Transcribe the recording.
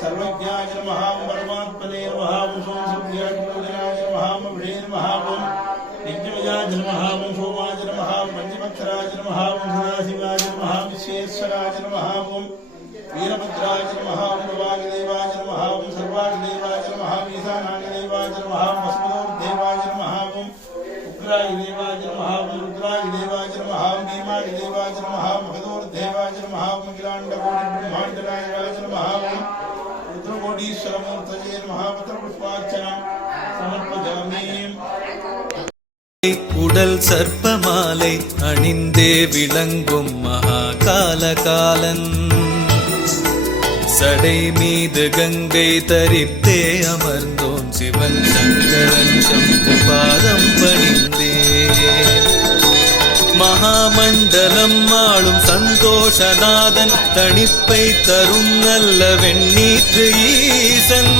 सर्वज्ञाय नमः परमात्मने नमः सोमसुभ्याय नमः नित्यमयाय नमः सोमाय नमः पंचमक्षराय नमः सदाशिवाय नमः विश्वेश्वराय नमः वीरभद्राय नमः वाग्देवाय नमः सर्वाग्देवाय नमः ईशानाग्देवाय नमः वसुदेवाय नमः उग्राय देवाय नमः रुद्राय देवाय नमः भीमाय देवाय नमः मगधोर्देवाय नमः अखिलाण्डकोटि ब्रह्माण्डनाय नमः रुद्रकोटीश्वरमूर्तये नमः पत्रपुष्पार्चनां समर्पयामि. உடல் சர்ப்பமாலை அணிந்தே விளங்கும் மகாகாலகாலன் சடை மீது கங்கை தரித்தே அமர்ந்தோன் சிவன் சங்கரன் சம்பு பாதம் பணிந்தே மகாமண்டலம் ஆளும் சந்தோஷநாதன் தணிப்பை தரும் நல்ல வெண்ணீற்று ஈசன்